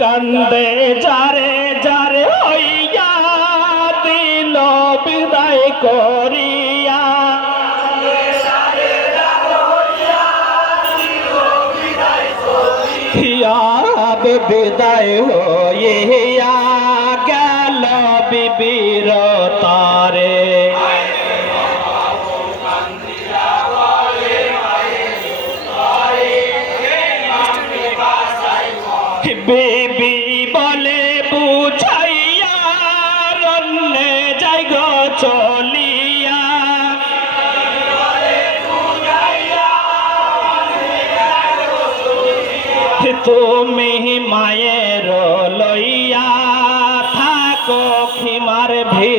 কান্দে যারে যারে হইয়া দিল বিদায় করিয়া। হিয়াব বিদায় হইয়া গেল বিবির বেবি বলে বুঝাইয়া রন্নে যাই গো চলিয়া। তুমি মায়ের লইয়া থাকো খিমার ভি